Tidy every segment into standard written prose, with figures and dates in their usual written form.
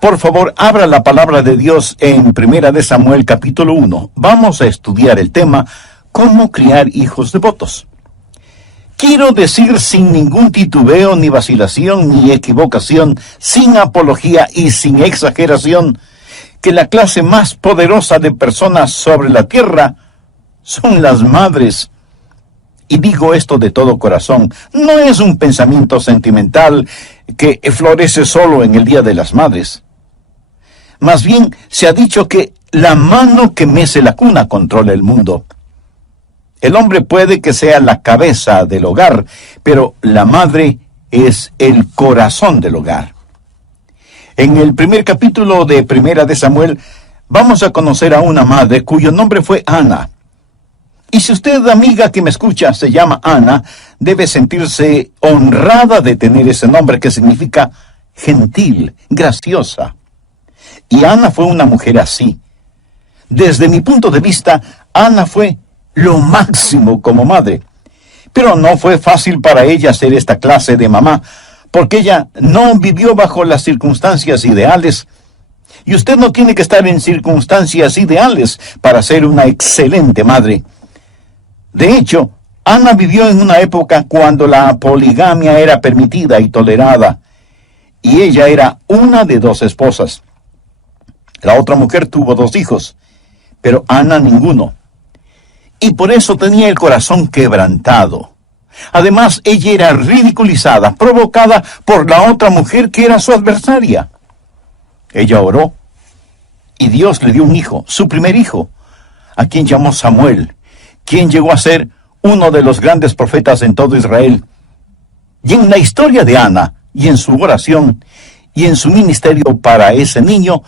Por favor, abra la palabra de Dios en Primera de Samuel capítulo 1. Vamos a estudiar el tema ¿cómo criar hijos devotos? Quiero decir sin ningún titubeo, ni vacilación, ni equivocación, sin apología y sin exageración, que la clase más poderosa de personas sobre la tierra son las madres. Y digo esto de todo corazón, no es un pensamiento sentimental que florece solo en el Día de las Madres. Más bien, se ha dicho que la mano que mece la cuna controla el mundo. El hombre puede que sea la cabeza del hogar, pero la madre es el corazón del hogar. En el primer capítulo de Primera de Samuel, vamos a conocer a una madre cuyo nombre fue Ana. Y si usted, amiga que me escucha, se llama Ana, debe sentirse honrada de tener ese nombre que significa gentil, graciosa. Y Ana fue una mujer así. Desde mi punto de vista, Ana fue lo máximo como madre. Pero no fue fácil para ella ser esta clase de mamá, porque ella no vivió bajo las circunstancias ideales. Y usted no tiene que estar en circunstancias ideales para ser una excelente madre. De hecho, Ana vivió en una época cuando la poligamia era permitida y tolerada, y ella era una de 2 esposas. La otra mujer tuvo 2 hijos, pero Ana ninguno. Y por eso tenía el corazón quebrantado. Además, ella era ridiculizada, provocada por la otra mujer que era su adversaria. Ella oró, y Dios le dio un hijo, su primer hijo, a quien llamó Samuel, quien llegó a ser uno de los grandes profetas en todo Israel. Y en la historia de Ana, y en su oración, y en su ministerio para ese niño,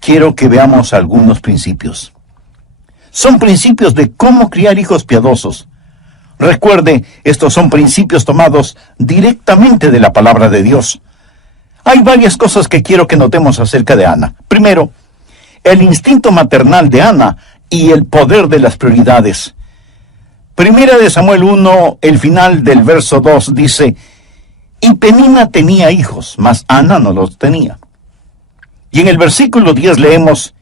quiero que veamos algunos principios. Son principios de cómo criar hijos piadosos. Recuerde, estos son principios tomados directamente de la palabra de Dios. Hay varias cosas que quiero que notemos acerca de Ana. Primero, el instinto maternal de Ana y el poder de las prioridades. Primera de Samuel 1, el final del verso 2 dice, y Penina tenía hijos, mas Ana no los tenía. Y en el versículo 10 leemos,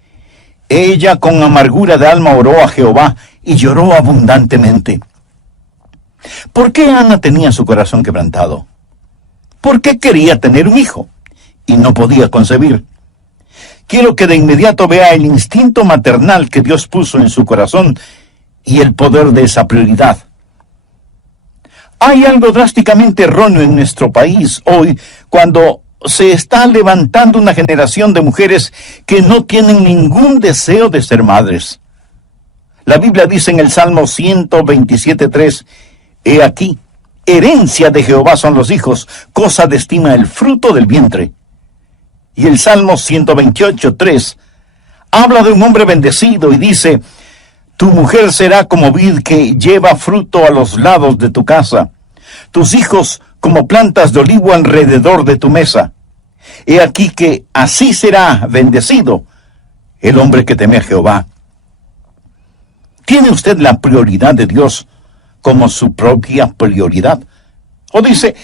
ella con amargura de alma oró a Jehová y lloró abundantemente. ¿Por qué Ana tenía su corazón quebrantado? Porque quería tener un hijo y no podía concebir. Quiero que de inmediato vea el instinto maternal que Dios puso en su corazón y el poder de esa prioridad. Hay algo drásticamente erróneo en nuestro país hoy cuando se está levantando una generación de mujeres que no tienen ningún deseo de ser madres. La Biblia dice en el Salmo 127:3, he aquí, herencia de Jehová son los hijos, cosa de estima el fruto del vientre. Y el Salmo 128:3 habla de un hombre bendecido y dice, tu mujer será como vid que lleva fruto a los lados de tu casa, tus hijos como plantas de olivo alrededor de tu mesa. He aquí que así será bendecido el hombre que teme a Jehová. ¿Tiene usted la prioridad de Dios como su propia prioridad? O dice,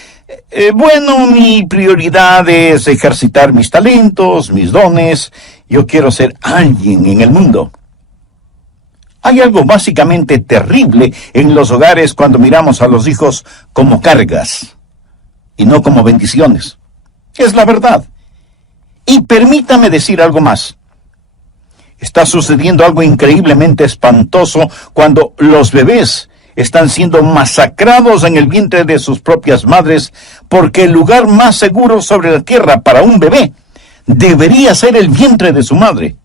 bueno, mi prioridad es ejercitar mis talentos, mis dones, yo quiero ser alguien en el mundo. Hay algo básicamente terrible en los hogares cuando miramos a los hijos como cargas y no como bendiciones. Es la verdad. Y permítame decir algo más. Está sucediendo algo increíblemente espantoso cuando los bebés están siendo masacrados en el vientre de sus propias madres, porque el lugar más seguro sobre la tierra para un bebé debería ser el vientre de su madre.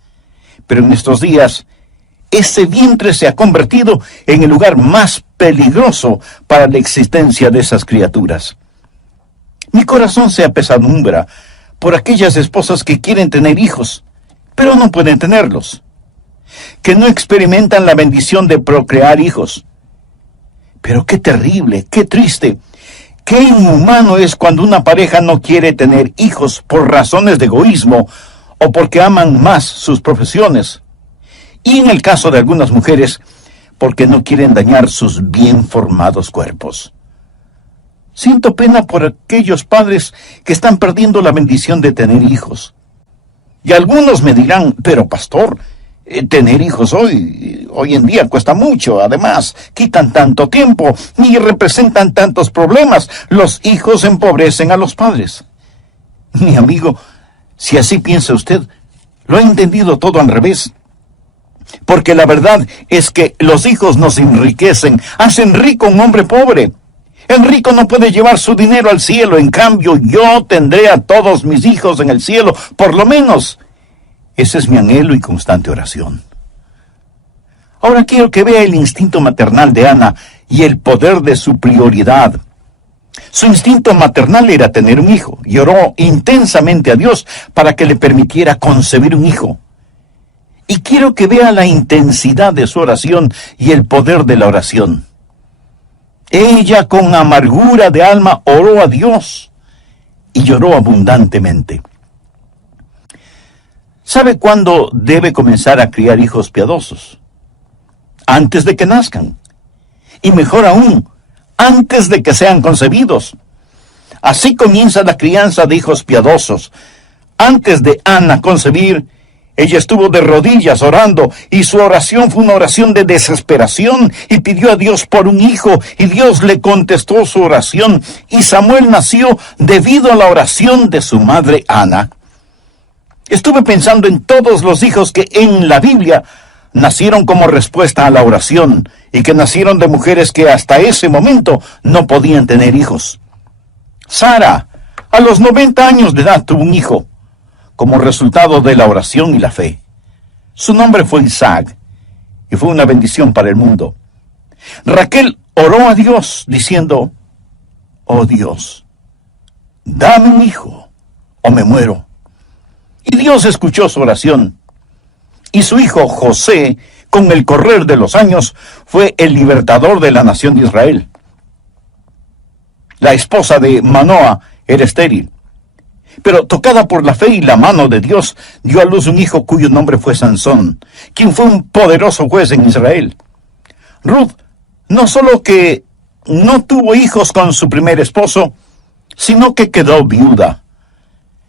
Pero en estos días, ese vientre se ha convertido en el lugar más peligroso para la existencia de esas criaturas. Mi corazón se apesadumbra por aquellas esposas que quieren tener hijos, pero no pueden tenerlos, que no experimentan la bendición de procrear hijos. Pero qué terrible, qué triste, qué inhumano es cuando una pareja no quiere tener hijos por razones de egoísmo o porque aman más sus profesiones. Y en el caso de algunas mujeres, porque no quieren dañar sus bien formados cuerpos. Siento pena por aquellos padres que están perdiendo la bendición de tener hijos. Y algunos me dirán, pero pastor, tener hijos hoy en día cuesta mucho, además quitan tanto tiempo y representan tantos problemas. Los hijos empobrecen a los padres. Mi amigo, si así piensa usted, lo ha entendido todo al revés. Porque la verdad es que los hijos nos enriquecen, hacen rico a un hombre pobre. El rico no puede llevar su dinero al cielo, en cambio yo tendré a todos mis hijos en el cielo, por lo menos. Ese es mi anhelo y constante oración. Ahora quiero que vea el instinto maternal de Ana y el poder de su prioridad. Su instinto maternal era tener un hijo, y oró intensamente a Dios para que le permitiera concebir un hijo. Y quiero que vea la intensidad de su oración y el poder de la oración. Ella con amargura de alma oró a Dios y lloró abundantemente. ¿Sabe cuándo debe comenzar a criar hijos piadosos? Antes de que nazcan. Y mejor aún, antes de que sean concebidos. Así comienza la crianza de hijos piadosos. Antes de Ana concebir, ella estuvo de rodillas orando, y su oración fue una oración de desesperación, y pidió a Dios por un hijo, y Dios le contestó su oración, y Samuel nació debido a la oración de su madre Ana. Estuve pensando en todos los hijos que en la Biblia nacieron como respuesta a la oración, y que nacieron de mujeres que hasta ese momento no podían tener hijos. Sara, a los 90 años de edad, tuvo un hijo, como resultado de la oración y la fe. Su nombre fue Isaac, y fue una bendición para el mundo. Raquel oró a Dios, diciendo, «Oh Dios, dame un hijo, o me muero». Y Dios escuchó su oración. Y su hijo José, con el correr de los años, fue el libertador de la nación de Israel. La esposa de Manoa era estéril, pero tocada por la fe y la mano de Dios, dio a luz un hijo cuyo nombre fue Sansón, quien fue un poderoso juez en Israel. Ruth no solo que no tuvo hijos con su primer esposo, sino que quedó viuda.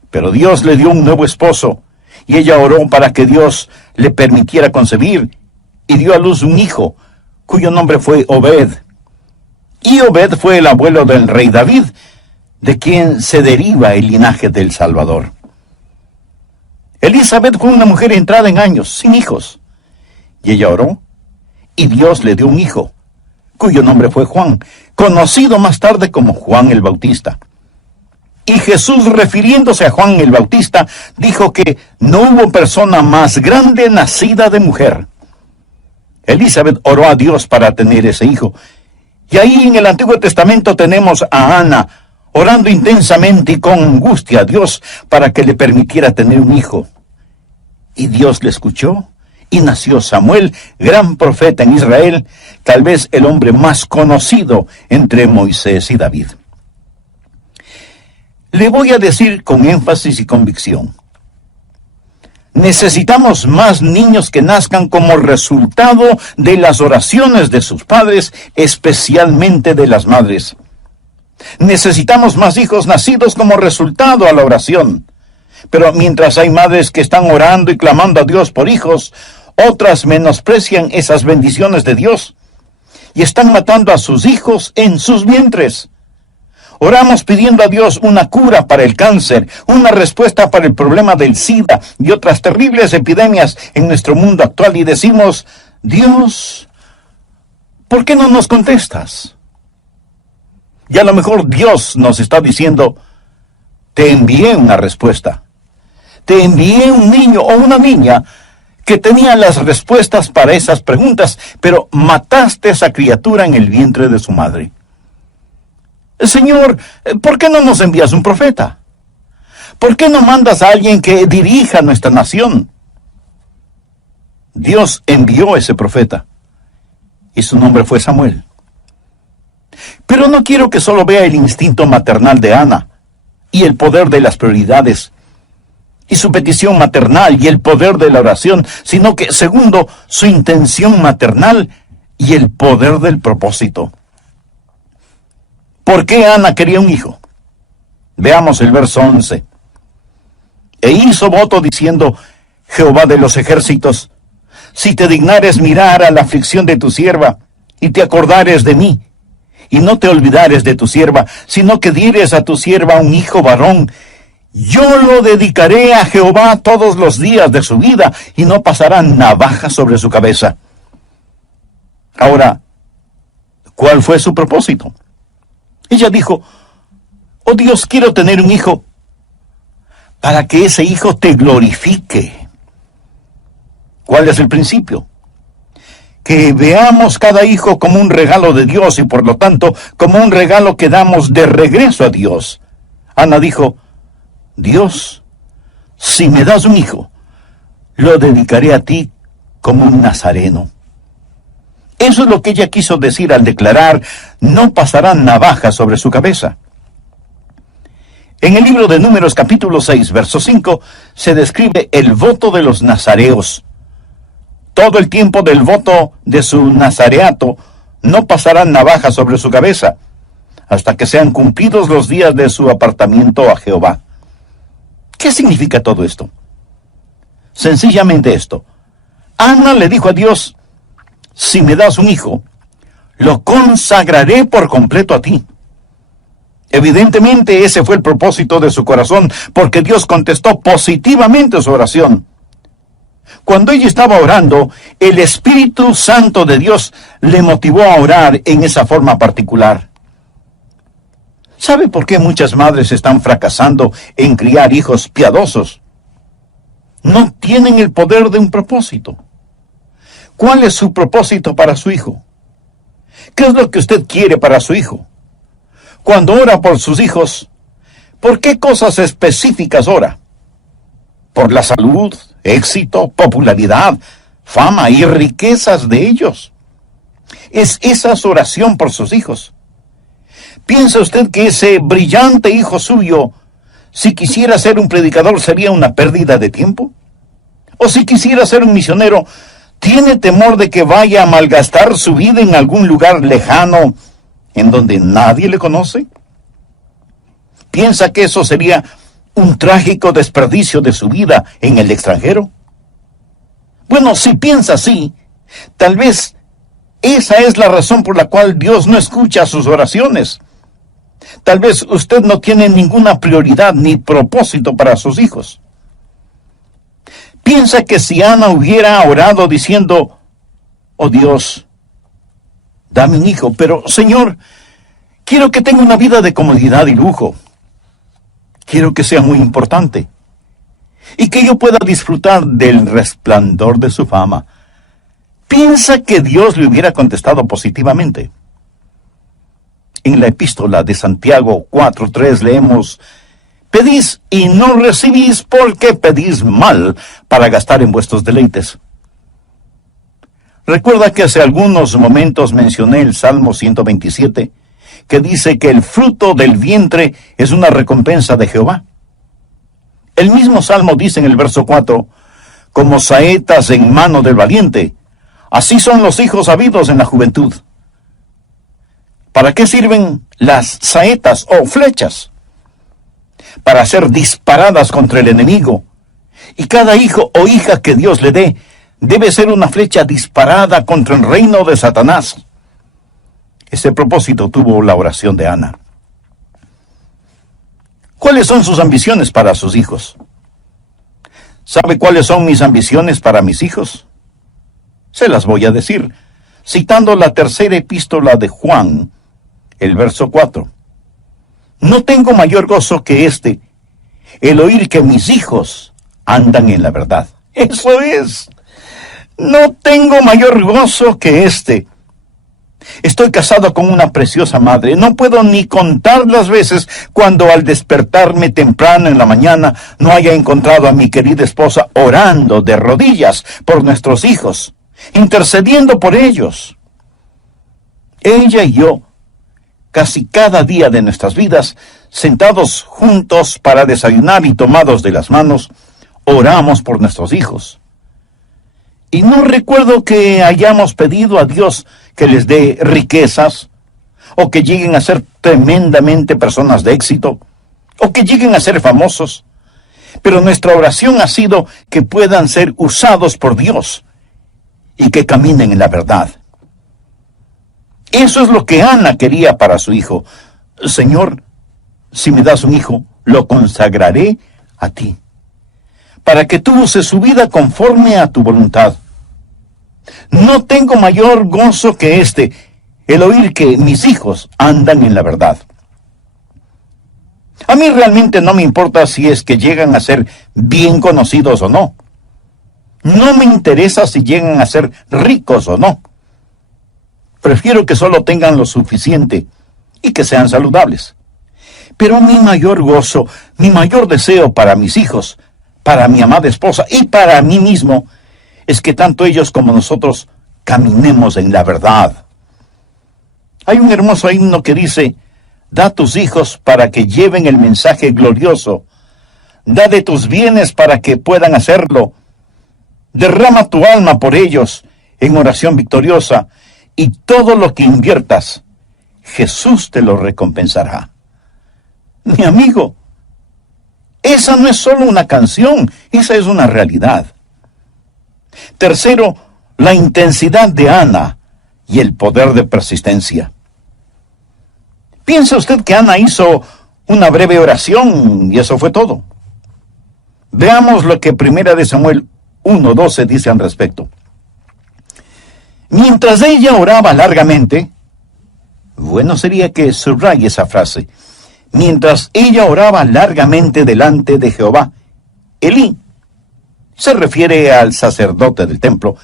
Pero Dios le dio un nuevo esposo, y ella oró para que Dios le permitiera concebir, y dio a luz un hijo, cuyo nombre fue Obed. Y Obed fue el abuelo del rey David, de quien se deriva el linaje del Salvador. Elizabeth fue una mujer entrada en años, sin hijos. Y ella oró, y Dios le dio un hijo, cuyo nombre fue Juan, conocido más tarde como Juan el Bautista. Y Jesús, refiriéndose a Juan el Bautista, dijo que no hubo persona más grande nacida de mujer. Elizabeth oró a Dios para tener ese hijo. Y ahí en el Antiguo Testamento tenemos a Ana, orando intensamente y con angustia a Dios para que le permitiera tener un hijo. Y Dios le escuchó, y nació Samuel, gran profeta en Israel, tal vez el hombre más conocido entre Moisés y David. Le voy a decir con énfasis y convicción: necesitamos más niños que nazcan como resultado de las oraciones de sus padres, especialmente de las madres. Necesitamos más hijos nacidos como resultado a la oración. Pero mientras hay madres que están orando y clamando a Dios por hijos, otras menosprecian esas bendiciones de Dios y están matando a sus hijos en sus vientres. Oramos pidiendo a Dios una cura para el cáncer, una respuesta para el problema del SIDA y otras terribles epidemias en nuestro mundo actual, y decimos: Dios, ¿por qué no nos contestas? Y a lo mejor Dios nos está diciendo: te envié una respuesta. Te envié un niño o una niña que tenía las respuestas para esas preguntas, pero mataste a esa criatura en el vientre de su madre. Señor, ¿por qué no nos envías un profeta? ¿Por qué no mandas a alguien que dirija nuestra nación? Dios envió a ese profeta, y su nombre fue Samuel. Pero no quiero que solo vea el instinto maternal de Ana, y el poder de las prioridades, y su petición maternal, y el poder de la oración, sino que, segundo, su intención maternal, y el poder del propósito. ¿Por qué Ana quería un hijo? Veamos el verso 11. e hizo voto diciendo: Jehová de los ejércitos, si te dignares mirar a la aflicción de tu sierva, y te acordares de mí, y no te olvidares de tu sierva, sino que dieres a tu sierva un hijo varón, yo lo dedicaré a Jehová todos los días de su vida, y no pasará navaja sobre su cabeza. Ahora, ¿cuál fue su propósito? Ella dijo: oh Dios, quiero tener un hijo, para que ese hijo te glorifique. ¿Cuál es el principio? Que veamos cada hijo como un regalo de Dios y por lo tanto como un regalo que damos de regreso a Dios. Ana dijo: Dios, si me das un hijo, lo dedicaré a ti como un nazareno. Eso es lo que ella quiso decir al declarar: no pasarán navaja sobre su cabeza. En el libro de Números capítulo 6, verso 5, se describe el voto de los nazareos. Todo el tiempo del voto de su nazareato no pasarán navaja sobre su cabeza, hasta que sean cumplidos los días de su apartamiento a Jehová. ¿Qué significa todo esto? Sencillamente esto. Ana le dijo a Dios: si me das un hijo, lo consagraré por completo a ti. Evidentemente ese fue el propósito de su corazón, porque Dios contestó positivamente su oración. Cuando ella estaba orando, el Espíritu Santo de Dios le motivó a orar en esa forma particular. ¿Sabe por qué muchas madres están fracasando en criar hijos piadosos? No tienen el poder de un propósito. ¿Cuál es su propósito para su hijo? ¿Qué es lo que usted quiere para su hijo? Cuando ora por sus hijos, ¿por qué cosas específicas ora? ¿Por la salud, éxito, popularidad, fama y riquezas de ellos? ¿Es esa su oración por sus hijos? ¿Piensa usted que ese brillante hijo suyo, si quisiera ser un predicador, sería una pérdida de tiempo? ¿O si quisiera ser un misionero, tiene temor de que vaya a malgastar su vida en algún lugar lejano en donde nadie le conoce? ¿Piensa que eso sería un trágico desperdicio de su vida en el extranjero? Bueno, si piensa así, tal vez esa es la razón por la cual Dios no escucha sus oraciones. Tal vez usted no tiene ninguna prioridad ni propósito para sus hijos. Piensa que si Ana hubiera orado diciendo: oh Dios, dame un hijo, pero Señor, quiero que tenga una vida de comodidad y lujo. Quiero que sea muy importante y que yo pueda disfrutar del resplandor de su fama. ¿Piensa que Dios le hubiera contestado positivamente? En la epístola de Santiago 4:3 leemos: pedís y no recibís porque pedís mal para gastar en vuestros deleites. Recuerda que hace algunos momentos mencioné el Salmo 127, que dice que el fruto del vientre es una recompensa de Jehová. El mismo Salmo dice en el verso 4, como saetas en mano del valiente, así son los hijos habidos en la juventud. ¿Para qué sirven las saetas o flechas? Para ser disparadas contra el enemigo. Y cada hijo o hija que Dios le dé debe ser una flecha disparada contra el reino de Satanás. Ese propósito tuvo la oración de Ana. ¿Cuáles son sus ambiciones para sus hijos? ¿Sabe cuáles son mis ambiciones para mis hijos? Se las voy a decir, citando la tercera epístola de Juan, el verso 4. No tengo mayor gozo que este, el oír que mis hijos andan en la verdad. Eso es. No tengo mayor gozo que este. Estoy casado con una preciosa madre. No puedo ni contar las veces cuando al despertarme temprano en la mañana no haya encontrado a mi querida esposa orando de rodillas por nuestros hijos, intercediendo por ellos. Ella y yo, casi cada día de nuestras vidas, sentados juntos para desayunar y tomados de las manos, oramos por nuestros hijos. Y no recuerdo que hayamos pedido a Dios que les dé riquezas, o que lleguen a ser tremendamente personas de éxito, o que lleguen a ser famosos. Pero nuestra oración ha sido que puedan ser usados por Dios y que caminen en la verdad. Eso es lo que Ana quería para su hijo. Señor, si me das un hijo, lo consagraré a ti, para que tú uses su vida conforme a tu voluntad. No tengo mayor gozo que el oír que mis hijos andan en la verdad. A mí realmente no me importa si es que llegan a ser bien conocidos o no. No me interesa si llegan a ser ricos o no. Prefiero que solo tengan lo suficiente y que sean saludables. Pero mi mayor gozo, mi mayor deseo para mis hijos, para mi amada esposa y para mí mismo, es que tanto ellos como nosotros caminemos en la verdad. Hay un hermoso himno que dice: da tus hijos para que lleven el mensaje glorioso. Da de tus bienes para que puedan hacerlo. Derrama tu alma por ellos en oración victoriosa, y todo lo que inviertas, Jesús te lo recompensará. Mi amigo, esa no es solo una canción, esa es una realidad. Tercero, la intensidad de Ana y el poder de persistencia. ¿Piensa usted que Ana hizo una breve oración y eso fue todo? Veamos lo que 1 Samuel 1:12 dice al respecto. Mientras ella oraba largamente, bueno sería que subraye esa frase, mientras ella oraba largamente delante de Jehová, Elí, se refiere al sacerdote del templo,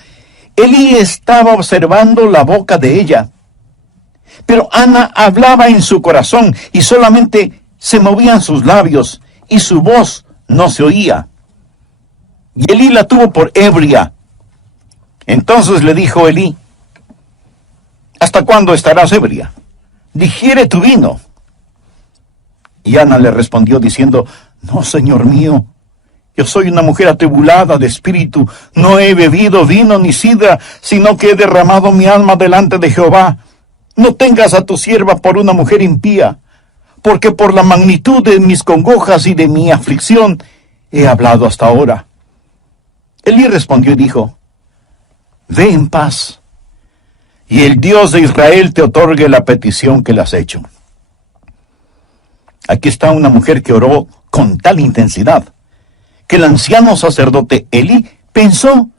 Elí estaba observando la boca de ella. Pero Ana hablaba en su corazón y solamente se movían sus labios y su voz no se oía. Y Elí la tuvo por ebria. Entonces le dijo Elí: ¿hasta cuándo estarás ebria? Digiere tu vino. Y Ana le respondió diciendo: no, Señor mío, yo soy una mujer atribulada de espíritu, no he bebido vino ni sidra, sino que he derramado mi alma delante de Jehová. No tengas a tu sierva por una mujer impía, porque por la magnitud de mis congojas y de mi aflicción he hablado hasta ahora. Elí respondió y dijo: ve en paz, y el Dios de Israel te otorgue la petición que le has hecho. Aquí está una mujer que oró con tal intensidad que el anciano sacerdote Elí pensó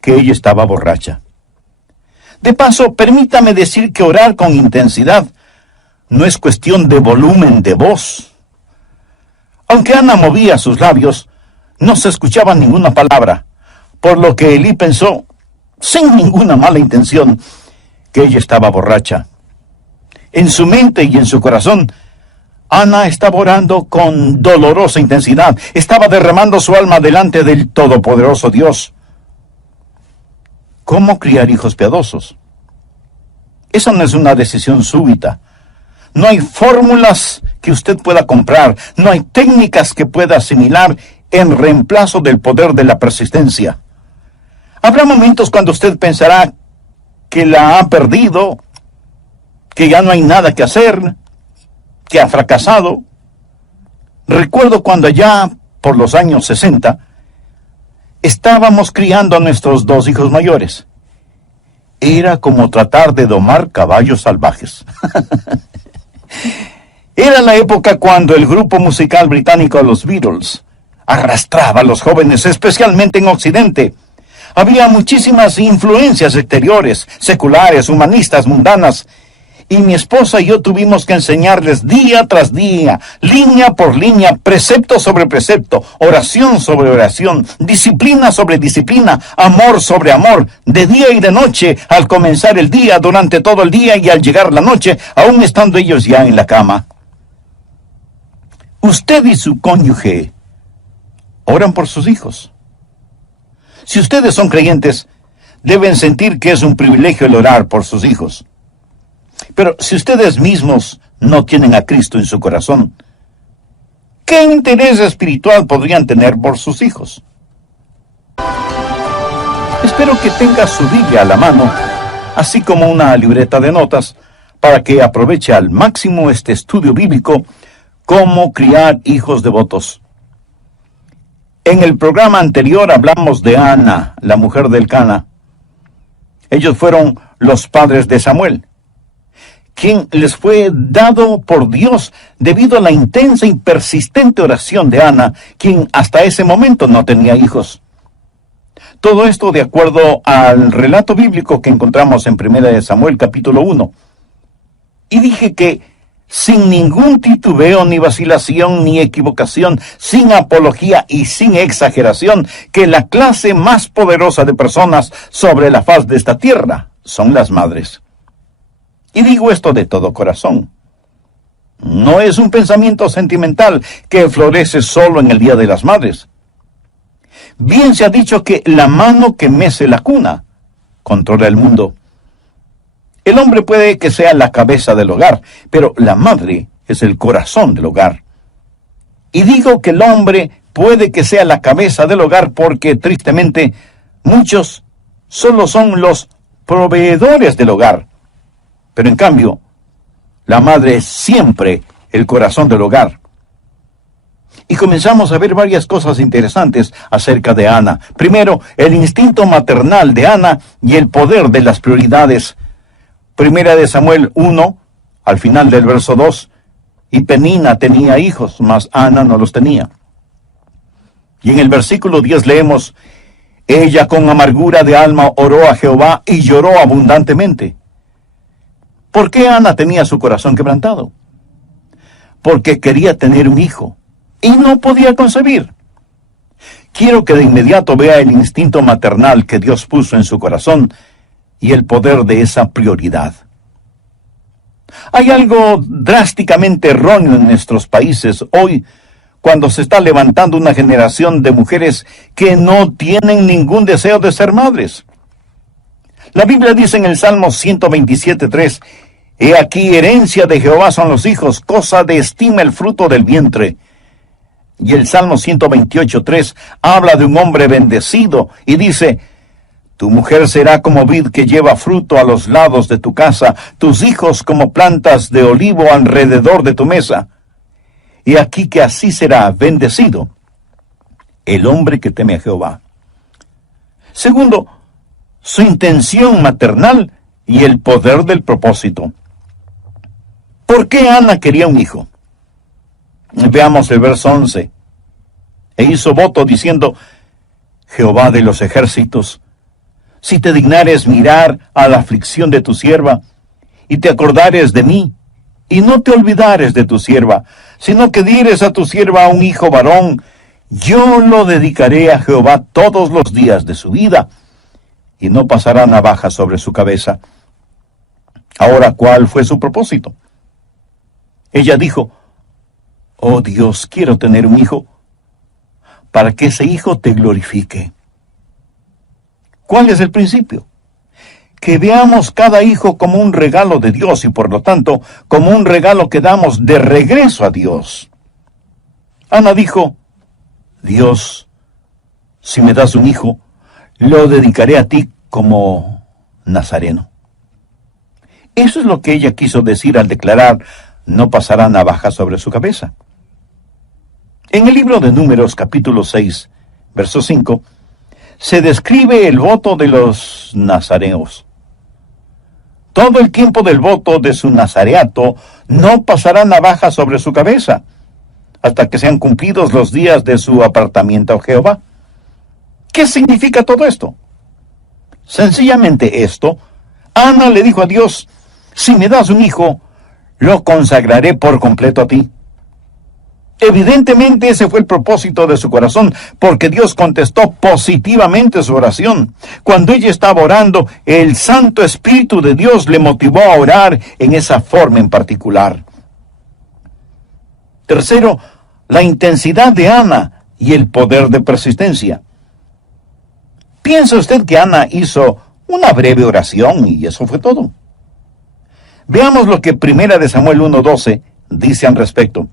que ella estaba borracha. De paso, permítame decir que orar con intensidad no es cuestión de volumen de voz. Aunque Ana movía sus labios, no se escuchaba ninguna palabra, por lo que Elí pensó, sin ninguna mala intención, que ella estaba borracha. En su mente y en su corazón, Ana estaba orando con dolorosa intensidad, estaba derramando su alma delante del todopoderoso Dios. ¿Cómo criar hijos piadosos? Esa no es una decisión súbita. No hay fórmulas que usted pueda comprar, no hay técnicas que pueda asimilar en reemplazo del poder de la persistencia. Habrá momentos cuando usted pensará que la ha perdido, que ya no hay nada que hacer, que ha fracasado. Recuerdo cuando allá por los años 60, estábamos criando a nuestros 2 hijos mayores. Era como tratar de domar caballos salvajes. Era la época cuando el grupo musical británico Los Beatles arrastraba a los jóvenes, especialmente en Occidente. Había muchísimas influencias exteriores, seculares, humanistas, mundanas, y mi esposa y yo tuvimos que enseñarles día tras día, línea por línea, precepto sobre precepto, oración sobre oración, disciplina sobre disciplina, amor sobre amor, de día y de noche, al comenzar el día, durante todo el día y al llegar la noche, aún estando ellos ya en la cama. Usted y su cónyuge oran por sus hijos. Si ustedes son creyentes, deben sentir que es un privilegio el orar por sus hijos. Pero si ustedes mismos no tienen a Cristo en su corazón, ¿qué interés espiritual podrían tener por sus hijos? Espero que tenga su Biblia a la mano, así como una libreta de notas, para que aproveche al máximo este estudio bíblico, Cómo criar hijos devotos. En el programa anterior hablamos de Ana, la mujer del Cana. Ellos fueron los padres de Samuel, quien les fue dado por Dios debido a la intensa y persistente oración de Ana, quien hasta ese momento no tenía hijos. Todo esto de acuerdo al relato bíblico que encontramos en 1 Samuel capítulo 1. Y dije que sin ningún titubeo, ni vacilación, ni equivocación, sin apología y sin exageración, que la clase más poderosa de personas sobre la faz de esta tierra son las madres. Y digo esto de todo corazón. No es un pensamiento sentimental que florece solo en el Día de las Madres. Bien se ha dicho que la mano que mece la cuna controla el mundo. El hombre puede que sea la cabeza del hogar, pero la madre es el corazón del hogar. Y digo que el hombre puede que sea la cabeza del hogar porque, tristemente, muchos solo son los proveedores del hogar. Pero en cambio, la madre es siempre el corazón del hogar. Y comenzamos a ver varias cosas interesantes acerca de Ana. Primero, el instinto maternal de Ana y el poder de las prioridades. 1 Samuel 1, al final del verso 2, y Penina tenía hijos, mas Ana no los tenía. Y en el versículo 10 leemos, ella con amargura de alma oró a Jehová y lloró abundantemente. ¿Por qué Ana tenía su corazón quebrantado? Porque quería tener un hijo y no podía concebir. Quiero que de inmediato vea el instinto maternal que Dios puso en su corazón y el poder de esa prioridad. Hay algo drásticamente erróneo en nuestros países hoy, cuando se está levantando una generación de mujeres que no tienen ningún deseo de ser madres. La Biblia dice en el Salmo 127:3, he aquí herencia de Jehová son los hijos, cosa de estima el fruto del vientre. Y el Salmo 128:3 habla de un hombre bendecido y dice, tu mujer será como vid que lleva fruto a los lados de tu casa, tus hijos como plantas de olivo alrededor de tu mesa. Y aquí que así será bendecido el hombre que teme a Jehová. Segundo, su intención maternal y el poder del propósito. ¿Por qué Ana quería un hijo? Veamos el verso 11. E hizo voto diciendo, Jehová de los ejércitos, si te dignares mirar a la aflicción de tu sierva, y te acordares de mí, y no te olvidares de tu sierva, sino que dieres a tu sierva un hijo varón, yo lo dedicaré a Jehová todos los días de su vida, y no pasará navaja sobre su cabeza. Ahora, ¿cuál fue su propósito? Ella dijo, oh Dios, quiero tener un hijo, para que ese hijo te glorifique. ¿Cuál es el principio? Que veamos cada hijo como un regalo de Dios y por lo tanto como un regalo que damos de regreso a Dios. Ana dijo, Dios, si me das un hijo, lo dedicaré a ti como nazareno. Eso es lo que ella quiso decir al declarar, no pasará navaja sobre su cabeza. En el libro de Números, capítulo 6, verso 5, se describe el voto de los nazareos. Todo el tiempo del voto de su nazareato no pasará navaja sobre su cabeza, hasta que sean cumplidos los días de su apartamiento a Jehová. ¿Qué significa todo esto? Sencillamente esto, Ana le dijo a Dios, si me das un hijo, lo consagraré por completo a ti. Evidentemente ese fue el propósito de su corazón, porque Dios contestó positivamente su oración. Cuando ella estaba orando, el Santo Espíritu de Dios le motivó a orar en esa forma en particular. Tercero, la intensidad de Ana y el poder de persistencia. ¿Piensa usted que Ana hizo una breve oración y eso fue todo? Veamos lo que 1 Samuel 1:12 dice al respecto.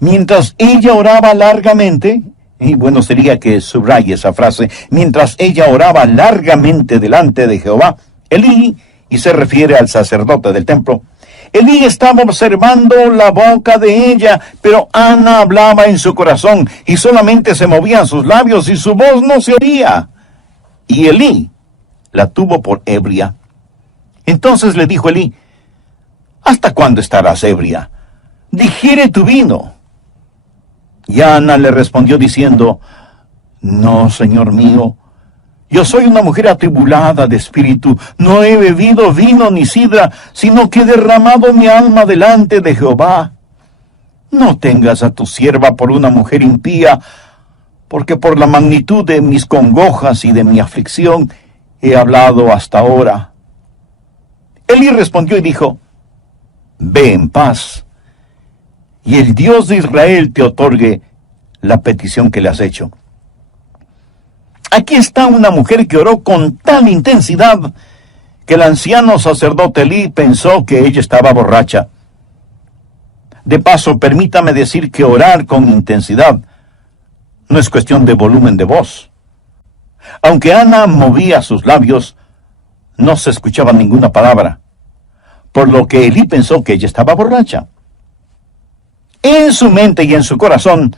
Mientras ella oraba largamente, y bueno sería que subraye esa frase, mientras ella oraba largamente delante de Jehová, Elí, y se refiere al sacerdote del templo, Elí estaba observando la boca de ella, pero Ana hablaba en su corazón, y solamente se movían sus labios y su voz no se oía. Y Elí la tuvo por ebria. Entonces le dijo Elí: ¿hasta cuándo estarás ebria? Digiere tu vino. Y Ana le respondió diciendo: no, señor mío, yo soy una mujer atribulada de espíritu, no he bebido vino ni sidra, sino que he derramado mi alma delante de Jehová. No tengas a tu sierva por una mujer impía, porque por la magnitud de mis congojas y de mi aflicción he hablado hasta ahora. Elí respondió y dijo: ve en paz, y el Dios de Israel te otorgue la petición que le has hecho. Aquí está una mujer que oró con tal intensidad que el anciano sacerdote Elí pensó que ella estaba borracha. De paso, permítame decir que orar con intensidad no es cuestión de volumen de voz. Aunque Ana movía sus labios, no se escuchaba ninguna palabra, por lo que Elí pensó que ella estaba borracha. En su mente y en su corazón,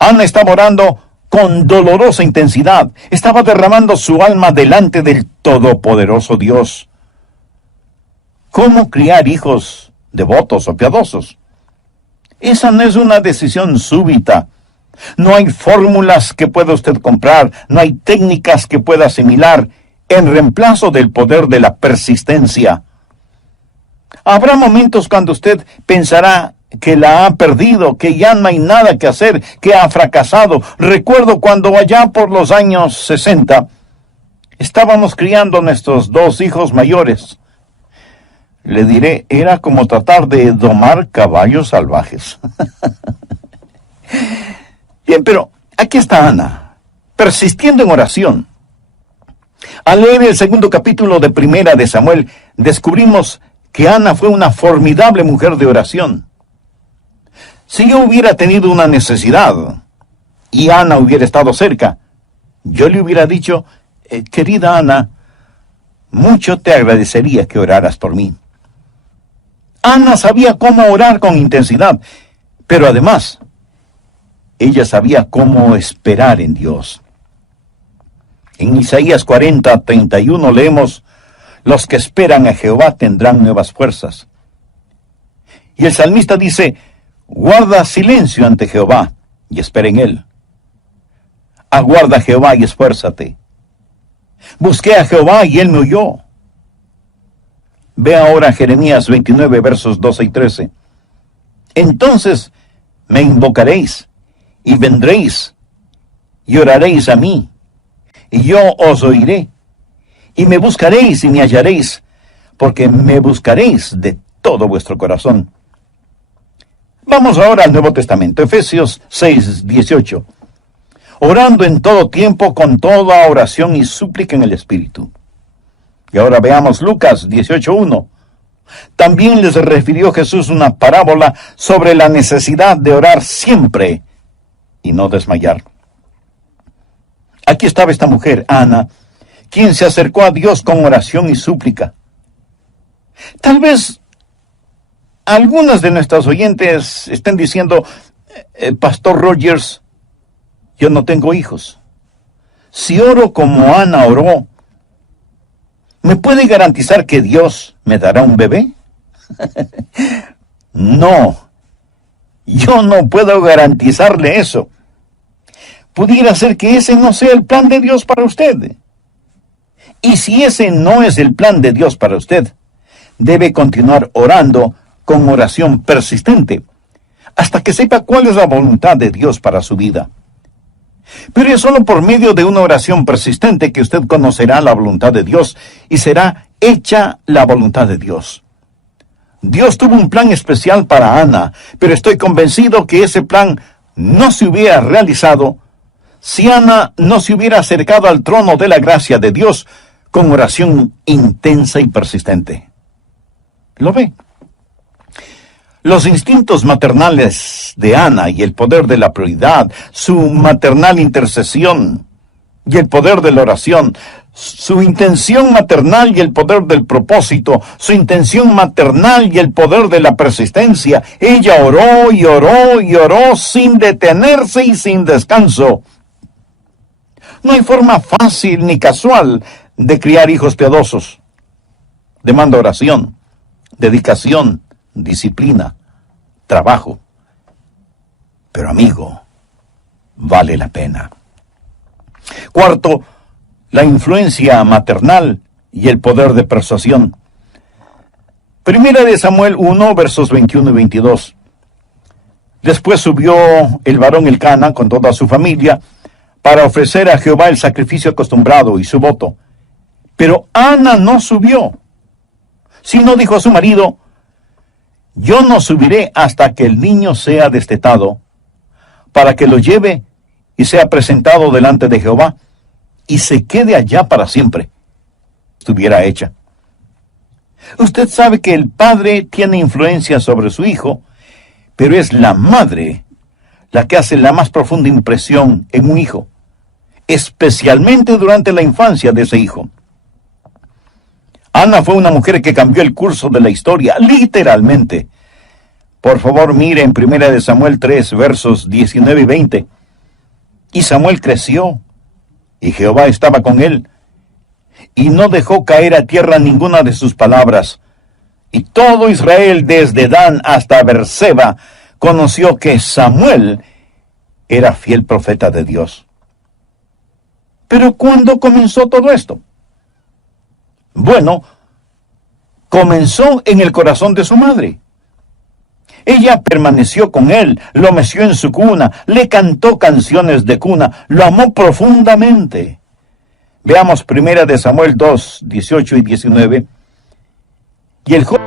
Ana estaba orando con dolorosa intensidad. Estaba derramando su alma delante del todopoderoso Dios. ¿Cómo criar hijos devotos o piadosos? Esa no es una decisión súbita. No hay fórmulas que pueda usted comprar, no hay técnicas que pueda asimilar en reemplazo del poder de la persistencia. Habrá momentos cuando usted pensará que la ha perdido, que ya no hay nada que hacer, que ha fracasado. Recuerdo cuando allá por los años 60 estábamos criando nuestros 2 hijos mayores. Le diré, era como tratar de domar caballos salvajes. Bien, pero aquí está Ana, persistiendo en oración. Al leer el 2º capítulo de Primera de Samuel, descubrimos que Ana fue una formidable mujer de oración. Si yo hubiera tenido una necesidad y Ana hubiera estado cerca, yo le hubiera dicho: querida Ana, mucho te agradecería que oraras por mí. Ana sabía cómo orar con intensidad, pero además, ella sabía cómo esperar en Dios. En Isaías 40:31 leemos: los que esperan a Jehová tendrán nuevas fuerzas. Y el salmista dice: guarda silencio ante Jehová y espera en él. Aguarda a Jehová y esfuérzate. Busqué a Jehová y él me oyó. Ve ahora Jeremías 29, versos 12 y 13. Entonces me invocaréis y vendréis y oraréis a mí, y yo os oiré, y me buscaréis y me hallaréis, porque me buscaréis de todo vuestro corazón. Vamos ahora al Nuevo Testamento, Efesios 6:18. Orando en todo tiempo con toda oración y súplica en el Espíritu. Y ahora veamos Lucas 18:1. También les refirió Jesús una parábola sobre la necesidad de orar siempre y no desmayar. Aquí estaba esta mujer, Ana, quien se acercó a Dios con oración y súplica. Tal vez algunas de nuestras oyentes estén diciendo: Pastor Rogers, yo no tengo hijos. Si oro como Ana oró, ¿me puede garantizar que Dios me dará un bebé? No, yo no puedo garantizarle eso. Pudiera ser que ese no sea el plan de Dios para usted. Y si ese no es el plan de Dios para usted, debe continuar orando con oración persistente, hasta que sepa cuál es la voluntad de Dios para su vida. Pero es solo por medio de una oración persistente que usted conocerá la voluntad de Dios y será hecha la voluntad de Dios. Dios tuvo un plan especial para Ana, pero estoy convencido que ese plan no se hubiera realizado si Ana no se hubiera acercado al trono de la gracia de Dios con oración intensa y persistente. ¿Lo ve? Los instintos maternales de Ana y el poder de la prioridad, su maternal intercesión y el poder de la oración, su intención maternal y el poder del propósito, su intención maternal y el poder de la persistencia. Ella oró y oró y oró sin detenerse y sin descanso. No hay forma fácil ni casual de criar hijos piadosos. Demanda oración, dedicación, disciplina, trabajo. Pero amigo, vale la pena. Cuarto, la influencia maternal y el poder de persuasión. Primera de Samuel 1, versos 21 y 22. Después subió el varón Elcana con toda su familia para ofrecer a Jehová el sacrificio acostumbrado y su voto. Pero Ana no subió, sino dijo a su marido: yo no subiré hasta que el niño sea destetado, para que lo lleve y sea presentado delante de Jehová, y se quede allá para siempre. Estuviera hecha. Usted sabe que el padre tiene influencia sobre su hijo, pero es la madre la que hace la más profunda impresión en un hijo, especialmente durante la infancia de ese hijo. Ana fue una mujer que cambió el curso de la historia, literalmente. Por favor, mire en 1 Samuel 3, versos 19 y 20. Y Samuel creció, y Jehová estaba con él, y no dejó caer a tierra ninguna de sus palabras. Y todo Israel, desde Dan hasta Berseba, conoció que Samuel era fiel profeta de Dios. ¿Pero cuándo comenzó todo esto? Bueno, comenzó en el corazón de su madre. Ella permaneció con él, lo meció en su cuna, le cantó canciones de cuna, lo amó profundamente. Veamos 1 Samuel 2, 18 y 19. Y el joven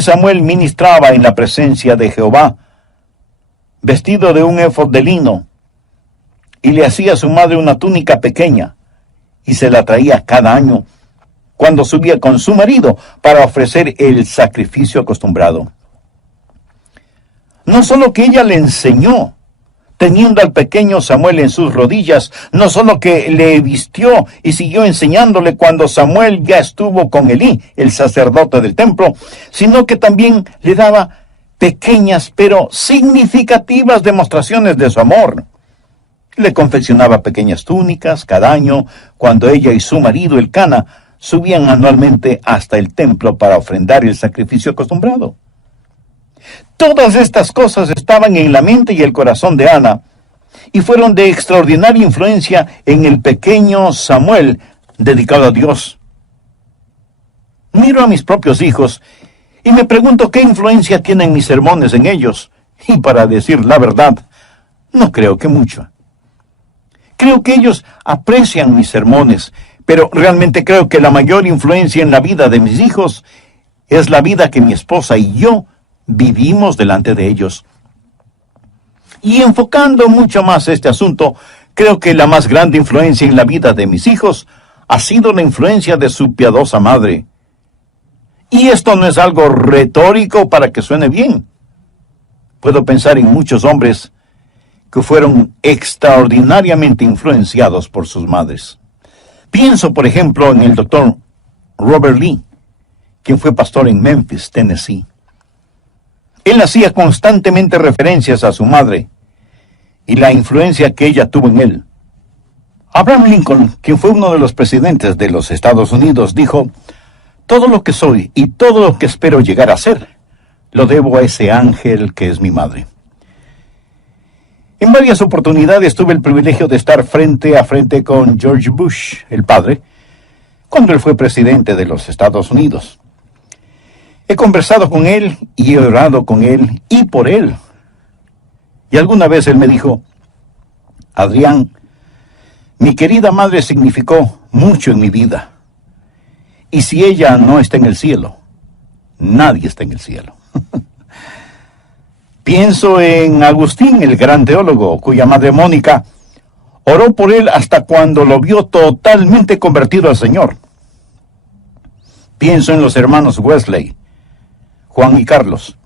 Samuel ministraba en la presencia de Jehová, vestido de un éfod de lino, y le hacía a su madre una túnica pequeña, y se la traía cada año, cuando subía con su marido para ofrecer el sacrificio acostumbrado. No solo que ella le enseñó, teniendo al pequeño Samuel en sus rodillas, no solo que le vistió y siguió enseñándole cuando Samuel ya estuvo con Elí, el sacerdote del templo, sino que también le daba pequeñas pero significativas demostraciones de su amor. Le confeccionaba pequeñas túnicas cada año cuando ella y su marido Elcana subían anualmente hasta el templo para ofrendar el sacrificio acostumbrado. Todas estas cosas estaban en la mente y el corazón de Ana, y fueron de extraordinaria influencia en el pequeño Samuel, dedicado a Dios. Miro a mis propios hijos, y me pregunto qué influencia tienen mis sermones en ellos, y para decir la verdad, no creo que mucho. Creo que ellos aprecian mis sermones, pero realmente creo que la mayor influencia en la vida de mis hijos es la vida que mi esposa y yo vivimos delante de ellos. Y enfocando mucho más este asunto, creo que la más grande influencia en la vida de mis hijos ha sido la influencia de su piadosa madre. Y esto no es algo retórico para que suene bien. Puedo pensar en muchos hombres que fueron extraordinariamente influenciados por sus madres. Pienso, por ejemplo, en el doctor Robert Lee, quien fue pastor en Memphis, Tennessee. Él hacía constantemente referencias a su madre, y la influencia que ella tuvo en él. Abraham Lincoln, quien fue uno de los presidentes de los Estados Unidos, dijo: todo lo que soy y todo lo que espero llegar a ser, lo debo a ese ángel que es mi madre. En varias oportunidades tuve el privilegio de estar frente a frente con George Bush, el padre, cuando él fue presidente de los Estados Unidos. He conversado con él y he orado con él y por él. Y alguna vez él me dijo: Adrián, mi querida madre significó mucho en mi vida. Y si ella no está en el cielo, nadie está en el cielo. Pienso en Agustín, el gran teólogo, cuya madre Mónica oró por él hasta cuando lo vio totalmente convertido al Señor. Pienso en los hermanos Wesley, Juan y Carlos.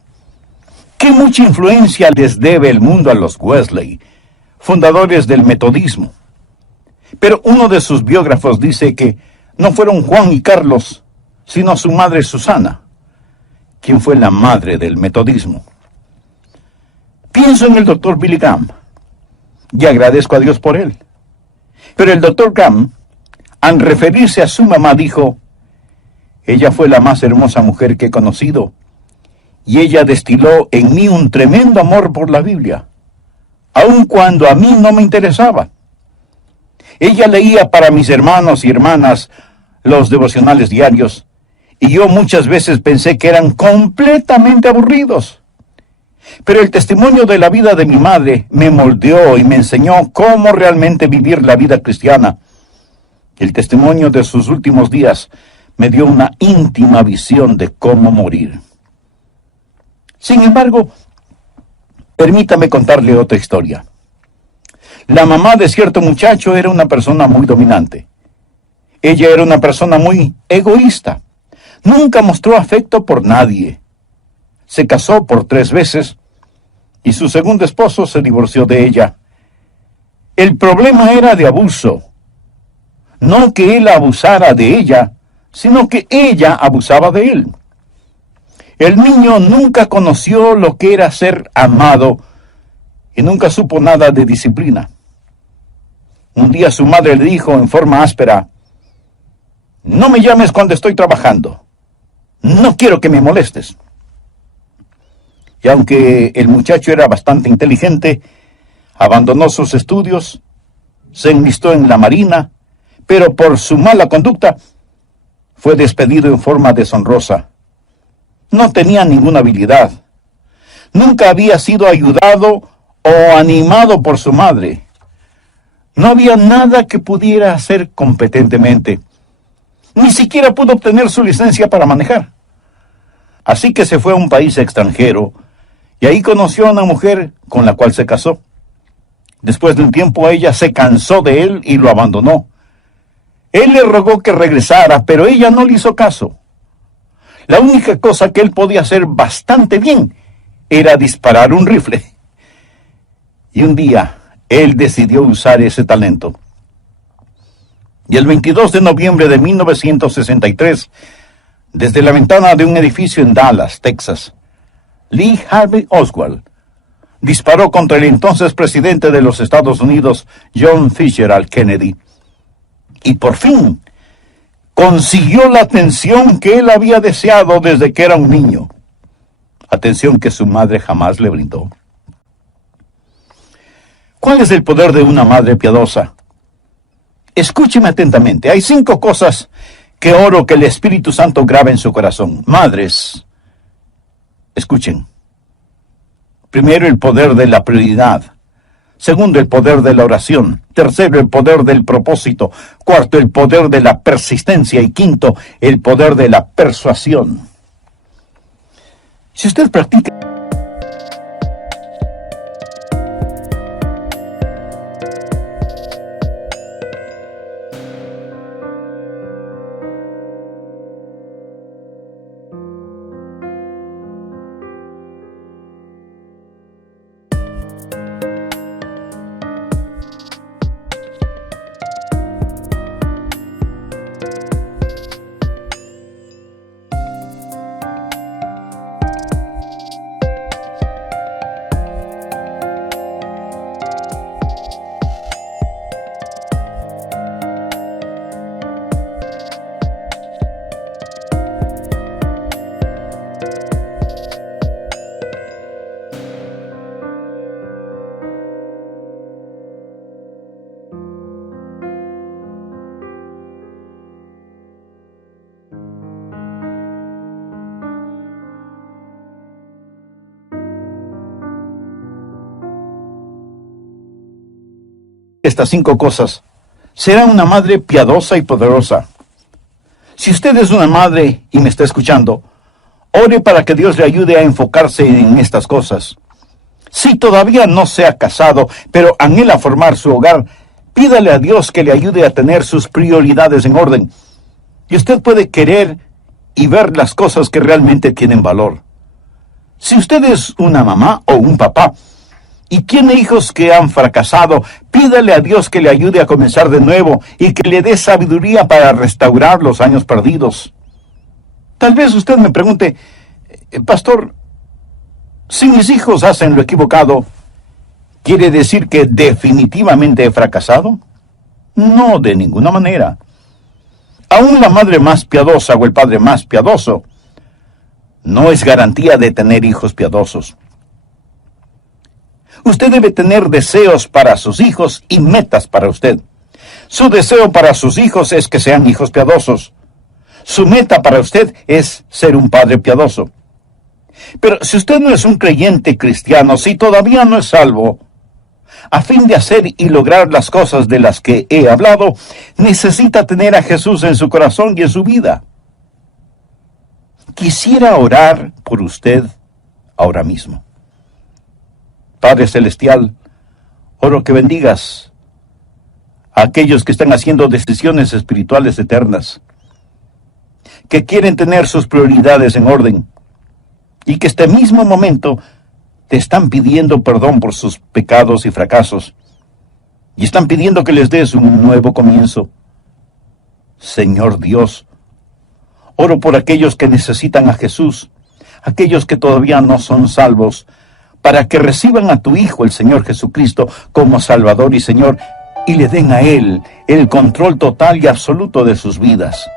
Qué mucha influencia les debe el mundo a los Wesley, fundadores del metodismo. Pero uno de sus biógrafos dice que no fueron Juan y Carlos, sino su madre Susana, quien fue la madre del metodismo. Pienso en el doctor Billy Graham y agradezco a Dios por él. Pero el doctor Graham, al referirse a su mamá, dijo: ella fue la más hermosa mujer que he conocido, y ella destiló en mí un tremendo amor por la Biblia, aun cuando a mí no me interesaba. Ella leía para mis hermanos y hermanas los devocionales diarios, y yo muchas veces pensé que eran completamente aburridos. Pero el testimonio de la vida de mi madre me moldeó y me enseñó cómo realmente vivir la vida cristiana. El testimonio de sus últimos días me dio una íntima visión de cómo morir. Sin embargo, permítame contarle otra historia. La mamá de cierto muchacho era una persona muy dominante. Ella era una persona muy egoísta. Nunca mostró afecto por nadie. Se casó por 3 veces y su segundo esposo se divorció de ella. El problema era de abuso. No que él abusara de ella, sino que ella abusaba de él. El niño nunca conoció lo que era ser amado y nunca supo nada de disciplina. Un día su madre le dijo en forma áspera: no me llames cuando estoy trabajando. No quiero que me molestes. Y aunque el muchacho era bastante inteligente, abandonó sus estudios, se enlistó en la marina, pero por su mala conducta fue despedido en forma deshonrosa. No tenía ninguna habilidad. Nunca había sido ayudado o animado por su madre. No había nada que pudiera hacer competentemente. Ni siquiera pudo obtener su licencia para manejar. Así que se fue a un país extranjero y ahí conoció a una mujer con la cual se casó. Después de un tiempo ella se cansó de él y lo abandonó. Él le rogó que regresara, pero ella no le hizo caso. La única cosa que él podía hacer bastante bien era disparar un rifle. Y un día él decidió usar ese talento. Y el 22 de noviembre de 1963, desde la ventana de un edificio en Dallas, Texas, Lee Harvey Oswald disparó contra el entonces presidente de los Estados Unidos, John Fitzgerald Kennedy. Y por fin consiguió la atención que él había deseado desde que era un niño. Atención que su madre jamás le brindó. ¿Cuál es el poder de una madre piadosa? Escúcheme atentamente. Hay 5 cosas que oro que el Espíritu Santo grabe en su corazón. Madres, escuchen. Primero, el poder de la prioridad. Segundo, el poder de la oración. Tercero, el poder del propósito. Cuarto, el poder de la persistencia. Y quinto, el poder de la persuasión. Si usted practica estas 5 cosas, será una madre piadosa y poderosa. Si usted es una madre y me está escuchando, ore para que Dios le ayude a enfocarse en estas cosas. Si todavía no se ha casado, pero anhela formar su hogar, pídale a Dios que le ayude a tener sus prioridades en orden. Y usted puede querer y ver las cosas que realmente tienen valor. Si usted es una mamá o un papá y tiene hijos que han fracasado, pídale a Dios que le ayude a comenzar de nuevo y que le dé sabiduría para restaurar los años perdidos. Tal vez usted me pregunte, pastor, si mis hijos hacen lo equivocado, ¿quiere decir que definitivamente he fracasado? No, de ninguna manera. Aún la madre más piadosa o el padre más piadoso no es garantía de tener hijos piadosos. Usted debe tener deseos para sus hijos y metas para usted. Su deseo para sus hijos es que sean hijos piadosos. Su meta para usted es ser un padre piadoso. Pero si usted no es un creyente cristiano, si todavía no es salvo, a fin de hacer y lograr las cosas de las que he hablado, necesita tener a Jesús en su corazón y en su vida. Quisiera orar por usted ahora mismo. Padre Celestial, oro que bendigas a aquellos que están haciendo decisiones espirituales eternas, que quieren tener sus prioridades en orden, y que este mismo momento te están pidiendo perdón por sus pecados y fracasos, y están pidiendo que les des un nuevo comienzo. Señor Dios, oro por aquellos que necesitan a Jesús, aquellos que todavía no son salvos, para que reciban a tu Hijo, el Señor Jesucristo, como Salvador y Señor, y le den a Él el control total y absoluto de sus vidas.